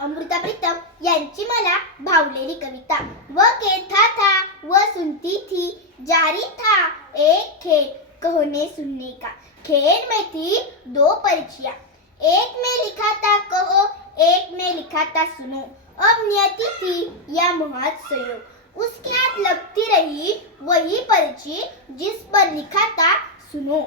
अमृता प्रीतम यांची मला भावलेली कविता। वो था वो सुनती थी, जारी था एक खेल कहने सुनने का। खेल में थी दो परीक्षियां, एक में लिखा था कहो, एक में लिखा था सुनो। अब नियति थी या महासयोग, उसके हाथ लगती रही वही पर्ची जिस पर लिखा था सुनो।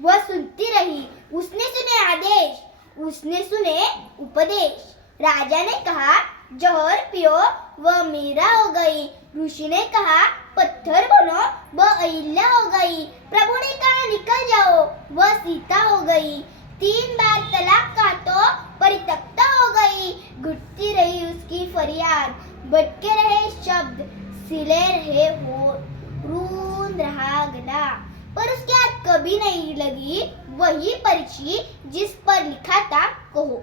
वह सुनती रही, उसने सुने आदेश, उसने सुने उपदेश। राजा ने कहा जौहर पियो, वह मीरा हो गई। ऋषि ने कहा पत्थर बनो, वह अहिल्या हो गई। प्रभु ने कहा निकल जाओ, वह सीता हो गई। 3 बार तलाक कहा तो परित्यक्ता हो गई। घुटती रही उसकी फरियाद, भटके रहे शब्द, सिले रहे होठ, रूंध रहा गला, पर उसके हाथ कभी नहीं लगी वही पर्ची जिस पर लिखा था कहो।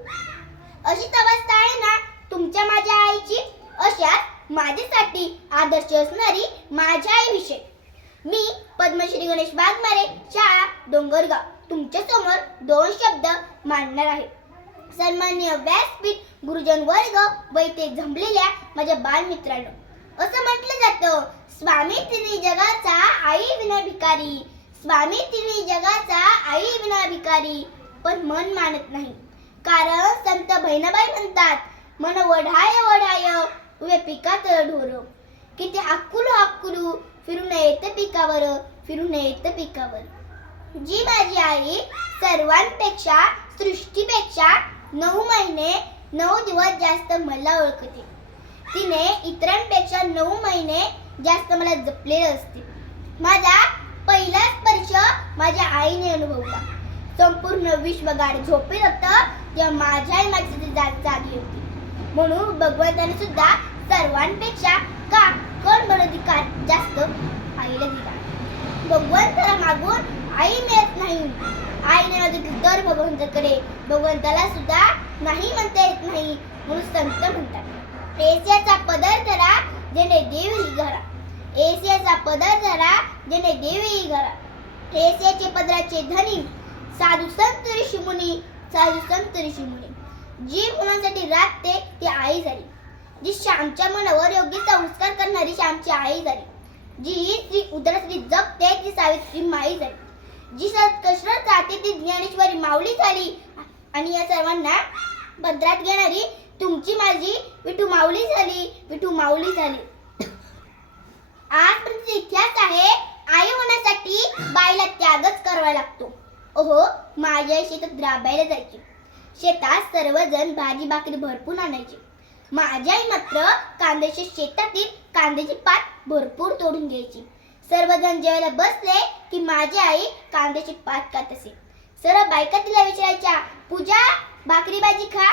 अशीच अवस्था आहे ना तुमच्या माझ्या आईची। अशाच माझ्यासाठी आदर्श असणारी माझ्या आईविषयी मी पद्मश्री गणेश वाघमारे, शाळा डोंगरगाव, तुमच्या समोर 2 शब्द मांडणार आहे। सन्माननीय व्यासपीठ, गुरुजन वर्ग व इथे जमलेल्या माझ्या बालमित्रांनो, असं म्हटलं जातं स्वामी तिन्ही जगाचा आई विना भिकारी, स्वामी तिन्ही जगाचा आई विना भिकारी, पण मन मानत नाही। कारण संत बहिणाबाई म्हणतात मन वढाय वढाय उभे पिकात ढोर, किती हाकुलू हाकुलू फिरून येत पिकावर, फिरून येत पिकावर। जी माझी आई सर्वांपेक्षा सृष्टीपेक्षा 9 महिने 9 दिवस जास्त मला ओळखते। तिने इतरांपेक्षा 9 महिने जास्त मला जपलेले असते। माझा पहिला स्पर्श माझ्या आईने अनुभवला। संपूर्ण विश्वगाड झोपेत होतं तेव्हा माझ्या आई माझी जागी होती। म्हणून भगवंताने सुद्धा सर्वांपेक्षा का कोण अधिकार जास्त आईला दिला। भगवंताला मागून आई मिळत नाही, आईने मागितलं तर भगवंताकडे भगवंताला सुद्धा नाही म्हणता येत नाही। म्हणून संत म्हणतात एसियाचा पदर धरा जेणे देवी घरा, एसियाचा पदर धरा जेणे देवी घरा। एसियाचे पदराचे धनी साधू संत ऋषीमुनी, साधू संत ऋषीमुनी। जी मुलांसाठी राखते ती आई झाली, जी श्यामच्या मनावर योग्य संस्कार करणारी श्यामची आई झाली, जी स्त्री उदरासाठी जगते ती सावित्री माई झाली, जी कसरत राहते ती ज्ञानेश्वरी माऊली झाली, आणि या सर्वांना भद्रात घेणारी तुमची माझी विठू माऊली झाली, विठू माऊली झाली। आजपर्यंत इतिहास आहे आई होण्यासाठी बाईला त्यागच करावा लागतो। ओहो, माझ्या शेतात राबायला जायची, शेतात सर्वजण भाजी भाकरी भरपूर आणायचे। माझी आई मात्र कांद्याच्या शेतातील कांद्याची पात भरपूर तोडून घ्यायची। सर्वजण जेवायला बसले की माझी आई कांद्याची पात खात असे। सर्व बायका तिला विचारायच्या पूजा भाकरी भाजी खा।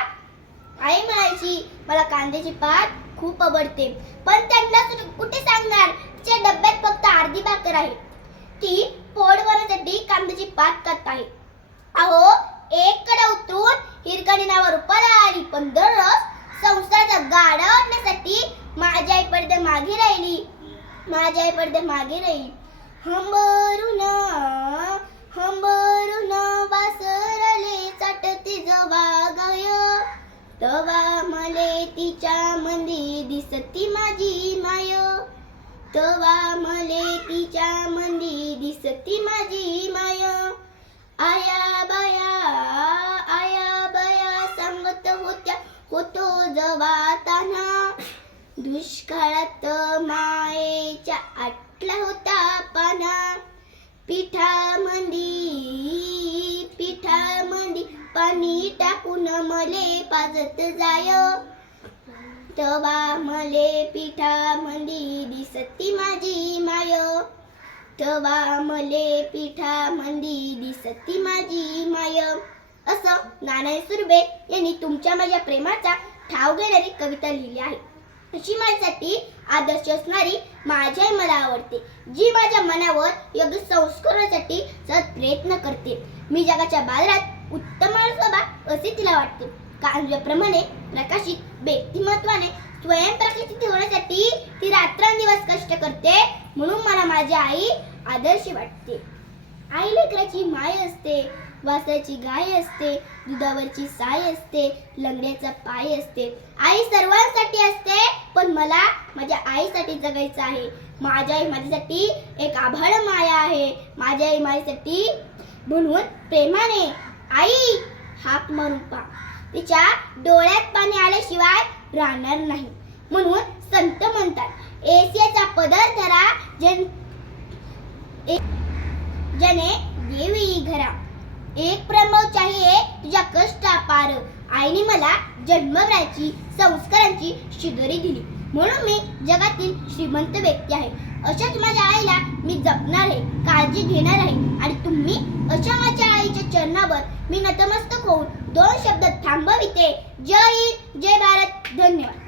आई म्हणायची मला कांद्याची पात खूप आवडते, पण त्यांना कुठे सांगणार तिच्या डब्यात फक्त अर्धी भाकर आहे, ती पोट भरण्यासाठी कांद्याची पात खात आहे। अहो, एक कडा उतरून हिरकणीनावर रुपाला आली, पण दररोज संसाराचा गाडा ओढण्यासाठी माझी आई पडदे मागे राहिली, माझी आई पडदे मागे राहिली। हंबरून हंबरून वासरले चाटती जवा गय, तवा मले तिच्या मंदी दिसती माझी माय, तवा मले तिच्या मंदी दिसती माझी माय। आया बाया सांगत होत्या होतो जवा तान्हा, दुष्काळात मायेच्या आटला होता पाना। पिठामंदी पाणी टाकून मले पाजत जाय, तवा मले पिठामंदी दिसती माझी माय, तवा मले पिठामंदी दिसती माझी माय। असं नाना सुर्वे यांनी तुमच्या माझ्या प्रेमाचा ठाव घेणारी कविता लिहिली आहे। अशी माझ्यासाठी आदर्श असणारी माझी आई मला आवडते, जी माझ्या मनावर योग्य संस्कारासाठी सतत प्रयत्न करते। मी जगाच्या बाजारात उत्तम माणूस व्हावा असे तिला वाटते। कांद्याप्रमाणे प्रकाशित व्यक्तिमत्वाने स्वयंप्रकाशित होण्यासाठी ती रात्रंदिवस कष्ट करते, म्हणून मला माझी आई आदर्श वाटते। आई लेकराची माय असते, वासराची गाय असते, दुधावरची साय असते, लंगड्याचा पाय असते. आई सर्वांसाठी असते, पण मला माझ्या आईसाठी जगायचं आहे. माझी आई माझ्यासाठी एक आभाळ माया आहे. माझी आई माझ्यासाठी म्हणून प्रेमाने आई हाक मारून पहा. तिच्या डोळ्यात पाणी आल्याशिवाय राहणार नाही. म्हणून संत म्हणतात, ऐसियाचा पदर धरा जने देवी घरा. एक प्रमोद चाहिए तुझ्या कष्टा पार. आईने मला जन्मभराची संस्कारांची शिदोरी दिली, म्हणून मी जगातील श्रीमंत व्यक्ती आहे. अशाच माझ्या आईला मी जपणार आहे, काळजी घेणार आहे. आणि तुम्ही अशा माझ्या आईच्या चरणावर मी नतमस्तक होऊन 2 शब्द थांबविते. जय हिंद, जय भारत, धन्यवाद.